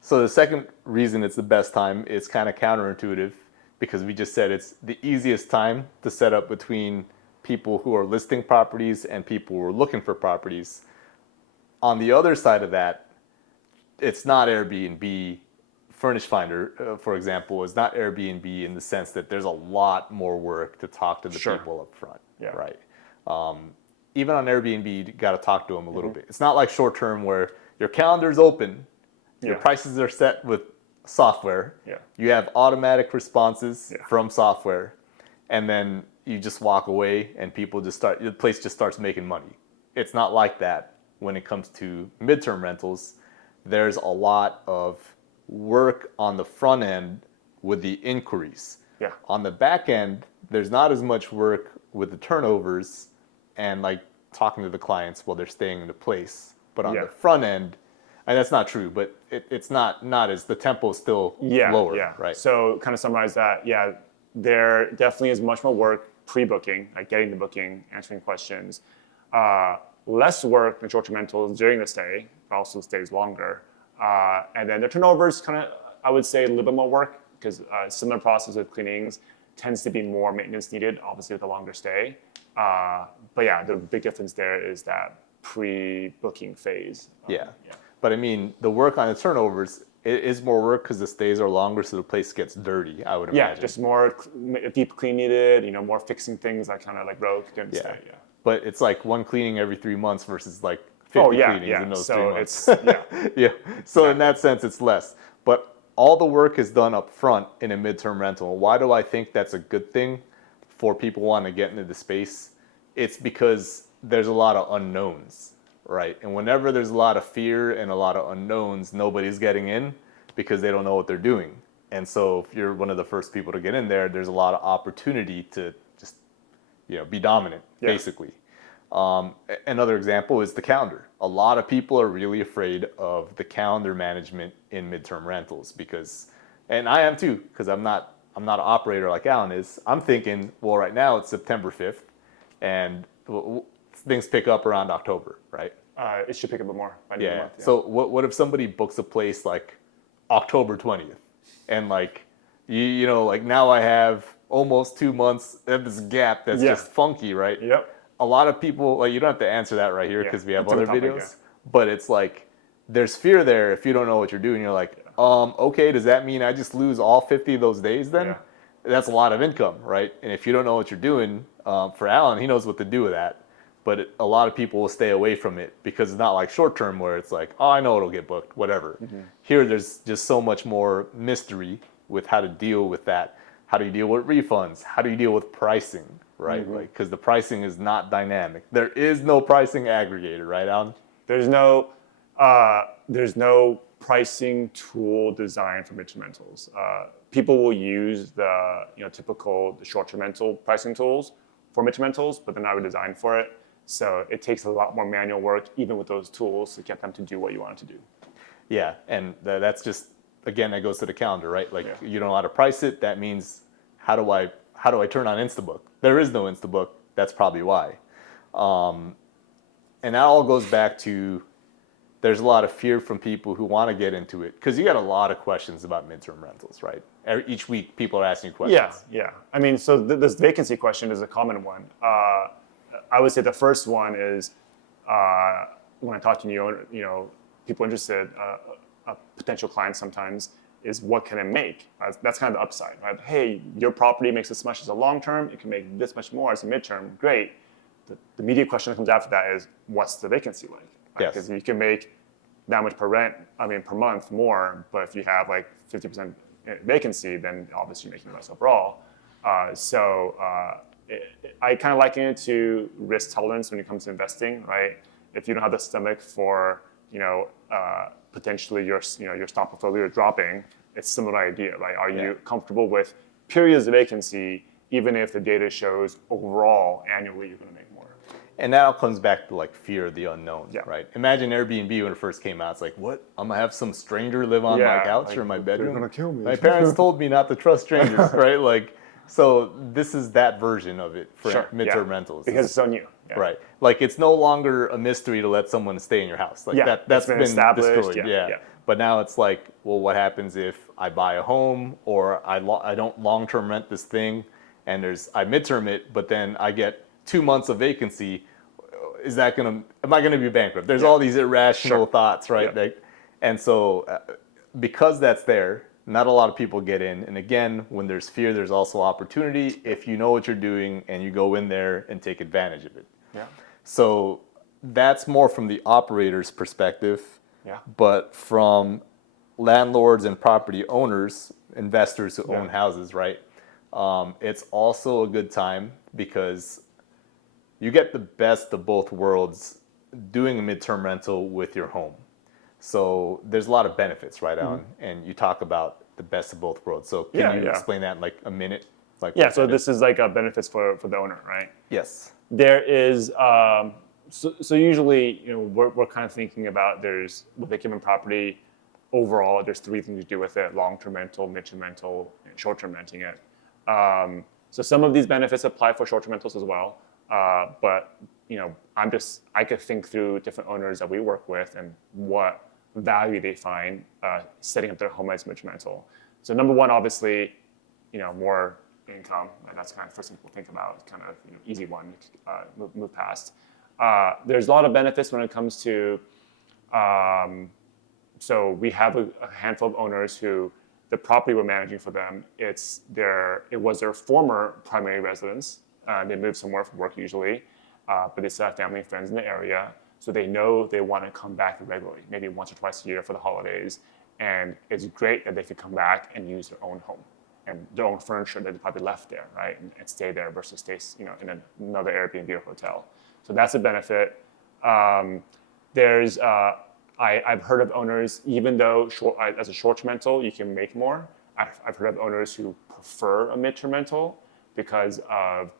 So the second reason it's the best time is kind of counterintuitive because we just said it's the easiest time to set up between people who are listing properties and people who are looking for properties. On the other side of that, it's not Airbnb. Furnish Finder, for example, is not Airbnb in the sense that there's a lot more work to talk to the people up front, right? Even on Airbnb, you got to talk to them a little bit. It's not like short term where your calendar's open, your prices are set with software, you have automatic responses from software, and then you just walk away and people just start, the place just starts making money. It's not like that when it comes to midterm rentals. There's a lot of work on the front end with the inquiries. On the back end, there's not as much work with the turnovers and like talking to the clients while they're staying in the place. But on the front end, and that's not true, but it's not as, the tempo is still lower, right? So kind of summarize that, there definitely is much more work pre-booking, like getting the booking, answering questions. Less work in short-term rentals during the stay, but also stays longer. And then the turnovers kind of, I would say, a little bit more work because similar process with cleanings tends to be more maintenance needed, obviously with a longer stay. But yeah, the big difference there is that pre-booking phase. But I mean, the work on the turnovers is more work because the stays are longer, so the place gets dirty, I would imagine. Yeah, just more deep clean needed, more fixing things that kind of like broke during the stay. But it's like one cleaning every 3 months versus like 50 cleanings in those 3 months. So in that sense, it's less. But all the work is done up front in a midterm rental. Why do I think that's a good thing for people wanting to get into the space? It's because there's a lot of unknowns, right? And whenever there's a lot of fear and a lot of unknowns, nobody's getting in because they don't know what they're doing. And so if you're one of the first people to get in there, there's a lot of opportunity to just, be dominant, basically. Another example is the calendar. A lot of people are really afraid of the calendar management in midterm rentals because, and I am too, because I'm not an operator like Alan is. I'm thinking, well, right now it's September 5th, and things pick up around October, right? It should pick up a bit more by the month. So what if somebody books a place like October 20th, and like like now I have almost 2 months of this gap that's just funky, right? A lot of people, like, you don't have to answer that right here because we have other videos, but it's like there's fear there if you don't know what you're doing. You're like, okay, does that mean I just lose all 50 of those days then? That's a lot of income, right? And if you don't know what you're doing, for Alan, he knows what to do with that. But a lot of people will stay away from it because it's not like short term where it's like, oh, I know it'll get booked, whatever. Here, there's just so much more mystery with how to deal with that. How do you deal with refunds? How do you deal with pricing, right? Like, because the pricing is not dynamic. There is no pricing aggregator, right, Alan? There's no pricing tool designed for midterm rentals. People will use the typical short-term rental pricing tools for midterm rentals, but they're not really designed for it. So it takes a lot more manual work, even with those tools, to get them to do what you want it to do. Yeah, and that's just, again, that goes to the calendar, right? Like, you don't know how to price it. That means, how do I turn on Instabook? There is no Instabook. That's probably why. And that all goes back to, there's a lot of fear from people who want to get into it because you got a lot of questions about midterm rentals, right? Each week, people are asking you questions. Yeah. I mean, so this vacancy question is a common one. I would say the first one is when I talk to people interested, potential clients sometimes, is what can it make? That's kind of the upside, right? Hey, your property makes this much as a long term. It can make this much more as a midterm. Great. The immediate question that comes after that is, what's the vacancy like? Because you can make that much per month more, but if you have like 50% vacancy, then obviously you're making less overall. I kind of liken it to risk tolerance when it comes to investing, right? If you don't have the stomach for, potentially your stock portfolio dropping, it's a similar idea, right? Are you comfortable with periods of vacancy, even if the data shows overall annually you're going to make more? And that all comes back to like fear of the unknown, right? Imagine Airbnb when it first came out. It's like, what? I'm going to have some stranger live on my couch or in my bedroom? They're going to kill me. My parents told me not to trust strangers, right? Like, so this is that version of it for midterm rentals. Because it's so new. Yeah. Right. Like it's no longer a mystery to let someone stay in your house. Like Yeah, that's it's been been established. destroyed. Yeah, Yeah. yeah. But now it's like, well, what happens if I buy a home or I don't long-term rent this thing and I midterm it, but then I get 2 months of vacancy. Am I gonna be bankrupt? There's Yeah. all these irrational Sure. thoughts, right? Yeah. And so because that's there, not a lot of people get in. And again, when there's fear, there's also opportunity if you know what you're doing and you go in there and take advantage of it. Yeah. So that's more from the operator's perspective. Yeah. But from landlords and property owners, investors who Yeah. own houses, right? It's also a good time because you get the best of both worlds doing a midterm rental with your home. So there's a lot of benefits, right, Alan? And you talk about the best of both worlds. So can Yeah, you yeah. explain that in like a minute? Like Yeah. what So that is? this is like benefits for the owner, right? Yes. There is so usually we're kind of thinking about there's with a given property overall there's three things you do with it: long-term rental, mid-term rental, and short-term renting it. So some of these benefits apply for short-term rentals as well, but I could think through different owners that we work with and what value they find setting up their home as mid-term rental. So number one, obviously, more income, and that's kind of the first thing people think about, kind of easy one to move past. There's a lot of benefits when it comes to, so we have a handful of owners who the property we're managing for them, it was their former primary residence. They moved somewhere for work usually, but they still have family and friends in the area, so they know they want to come back regularly, maybe once or twice a year for the holidays, and it's great that they could come back and use their own home and their own furniture that they probably left there, right, and stay there versus stay, in another Airbnb or hotel. So that's a benefit. I've heard of owners, even though as a short-term rental you can make more. I've heard of owners who prefer a mid-term rental because of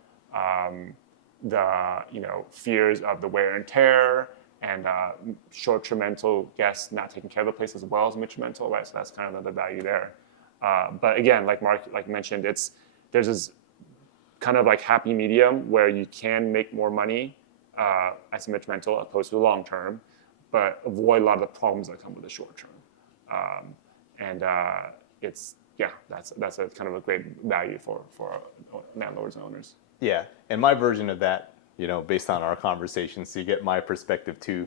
the fears of the wear and tear and short-term rental guests not taking care of the place as well as mid-term rental, right? So that's kind of another value there. But again, like Mark mentioned, there's this kind of like happy medium where you can make more money as a mid rental opposed to the long term, but avoid a lot of the problems that come with the short term. That's a kind of a great value for landlords and owners. Yeah, and my version of that, based on our conversations, so you get my perspective too,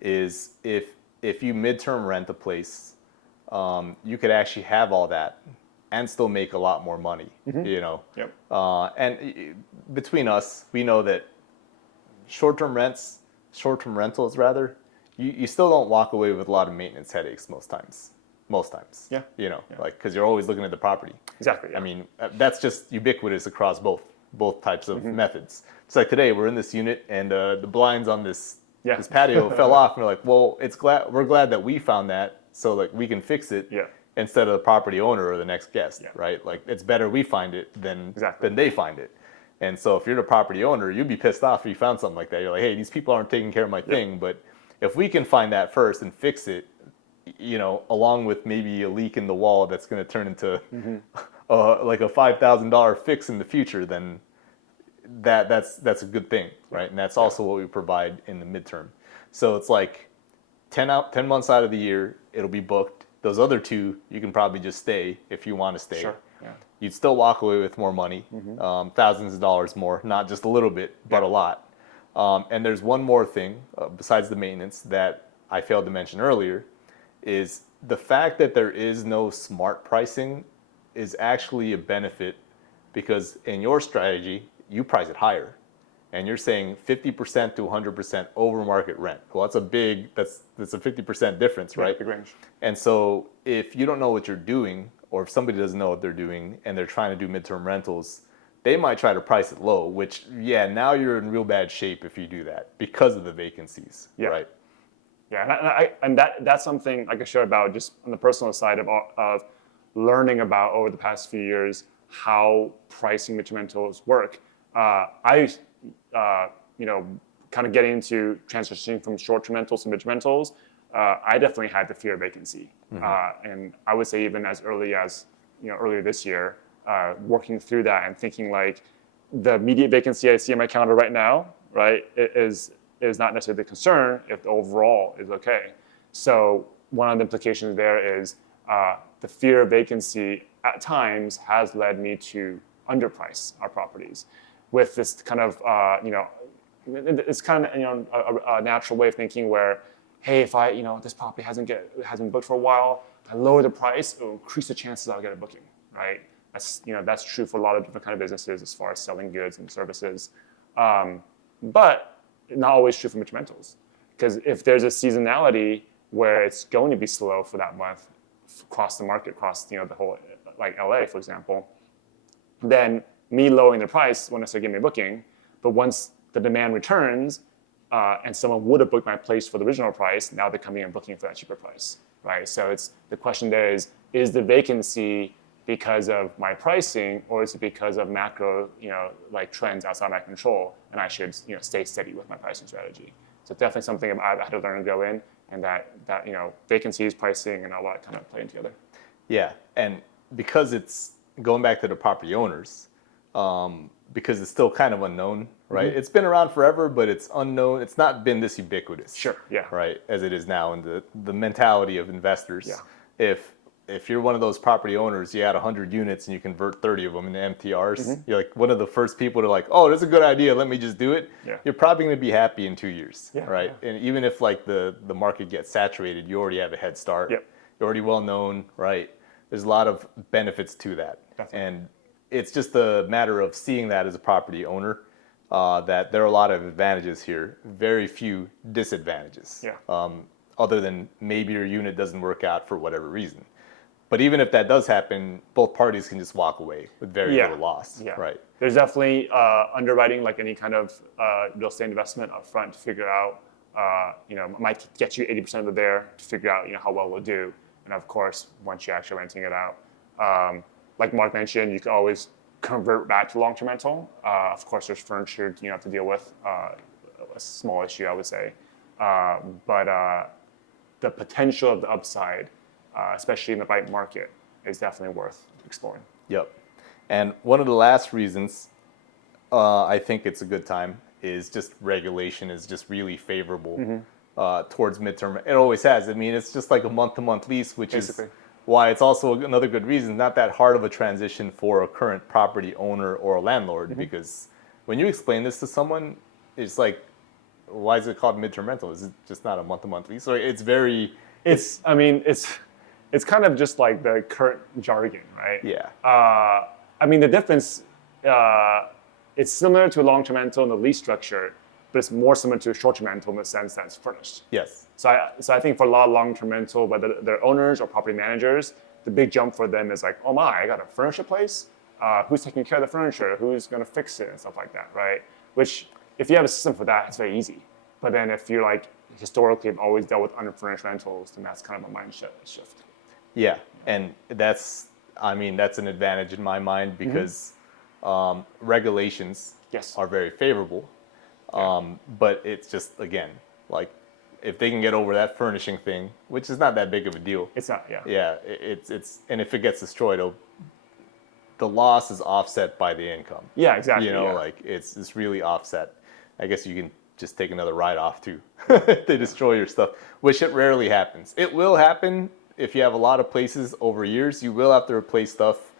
is if you midterm rent a place, you could actually have all that and still make a lot more money. Yep. And between us, we know that short-term rentals rather, you still don't walk away with a lot of maintenance headaches most times. Yeah. Like because you're always looking at the property. Exactly. Yeah. I mean, that's just ubiquitous across both types of methods. It's like today we're in this unit and the blinds on this patio fell off, and we're like, well, we're glad that we found that, so like we can fix it instead of the property owner or the next guest, right? Like it's better we find it than they find it. And so if you're the property owner, you'd be pissed off if you found something like that. You're like, hey, these people aren't taking care of my thing, but if we can find that first and fix it, along with maybe a leak in the wall that's going to turn into like a $5,000 fix in the future, then that's a good thing, right? And that's also what we provide in the midterm. So it's like 10 months out of the year, it'll be booked. Those other 2, you can probably just stay if you want to stay. Sure. Yeah. You'd still walk away with more money, thousands of dollars more, not just a little bit, but a lot. And there's one more thing besides the maintenance that I failed to mention earlier, is the fact that there is no smart pricing is actually a benefit, because in your strategy, you price it higher. And you're saying 50% to 100% over market rent. Well, that's a 50% difference, right? Big range. And so if you don't know what you're doing, or if somebody doesn't know what they're doing and they're trying to do midterm rentals, they might try to price it low, which, now you're in real bad shape if you do that because of the vacancies, right? Yeah, and that's something I could share about just on the personal side of learning about over the past few years how pricing midterm rentals work. Kind of getting into transitioning from short-term rentals to midterm rentals, I definitely had the fear of vacancy. And I would say even as early as earlier this year, working through that and thinking like the immediate vacancy I see on my calendar right now, right, is not necessarily the concern if the overall is okay. So one of the implications there is the fear of vacancy at times has led me to underprice our properties with this kind of, it's kind of, a natural way of thinking where, hey, if this property hasn't been booked for a while, if I lower the price, it will increase the chances I'll get a booking, right? That's true for a lot of different kind of businesses as far as selling goods and services. But not always true for midterm rentals. Because if there's a seasonality where it's going to be slow for that month across the market, across the whole, like LA, for example, then me lowering the price won't necessarily give me a booking. But once the demand returns and someone would have booked my place for the original price, now they're coming and booking for that cheaper price, right? So the question there is the vacancy because of my pricing, or is it because of macro, like trends outside my control, and I should, stay steady with my pricing strategy? So definitely something I've had to learn to go in, and that vacancies, pricing, and all that kind of playing together. Yeah, and because it's going back to the property owners, because it's still kind of unknown, right? Mm-hmm. It's been around forever, but it's unknown. It's not been this ubiquitous, Sure, yeah, right, as it is now. And the mentality of investors, yeah. If you're one of those property owners, you had 100 units and you convert 30 of them into MTRs, Mm-hmm. you're like one of the first people to like, oh, that's a good idea, let me just do it. Yeah. You're probably going to be happy in 2 years, Yeah, right? yeah. And even if like the market gets saturated, you already have a head start. Yep. You're already well known, right? There's a lot of benefits to that. Definitely. And it's just a matter of seeing that as a property owner, that there are a lot of advantages here, very few disadvantages. Yeah. Other than maybe your unit doesn't work out for whatever reason. But even if that does happen, both parties can just walk away with very little loss, yeah. right? There's definitely underwriting, like any kind of real estate investment up front to figure out, might get you 80% of it there to figure out, how well we'll do. And of course, once you're actually renting it out, like Mark mentioned, you can always convert back to long-term rental. Of course, there's furniture you have to deal with, a small issue, I would say. But the potential of the upside, especially in the right market, is definitely worth exploring. Yep. And one of the last reasons I think it's a good time is just regulation is just really favorable towards midterm. It always has. I mean, it's just like a month-to-month lease, which Basically. is why it's also another good reason, not that hard of a transition for a current property owner or a landlord, because when you explain this to someone, it's like, why is it called midterm rental? Is it just not a month-to-month lease? So it's very... It's kind of just like the current jargon, right? Yeah. The difference, it's similar to a long-term rental in the lease structure, but it's more similar to a short-term rental in the sense that it's furnished. Yes. So I think for a lot of long-term rental, whether they're owners or property managers, the big jump for them is like, oh my, I got to furnish a place? Who's taking care of the furniture? Who's going to fix it and stuff like that, right? Which, if you have a system for that, it's very easy. But then if you're like, historically have always dealt with unfurnished rentals, then that's kind of a mindset shift. Yeah, and that's an advantage in my mind because regulations are very favorable. But it's just, again, like if they can get over that furnishing thing, which is not that big of a deal. It's not, yeah. Yeah, it's and if it gets destroyed, the loss is offset by the income. Yeah, exactly. Like it's really offset. I guess you can just take another ride off too. They destroy your stuff, which it rarely happens. It will happen if you have a lot of places over years. You will have to replace stuff,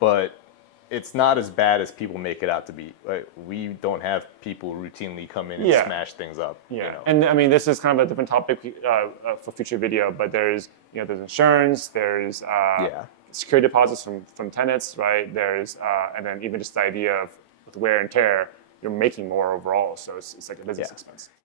but it's not as bad as people make it out to be. Like, we don't have people routinely come in and smash things up. Yeah, and this is kind of a different topic for future video, but there's there's insurance, there's security deposits from tenants, right? There's and then even just the idea of with wear and tear, you're making more overall, so it's like a business expense.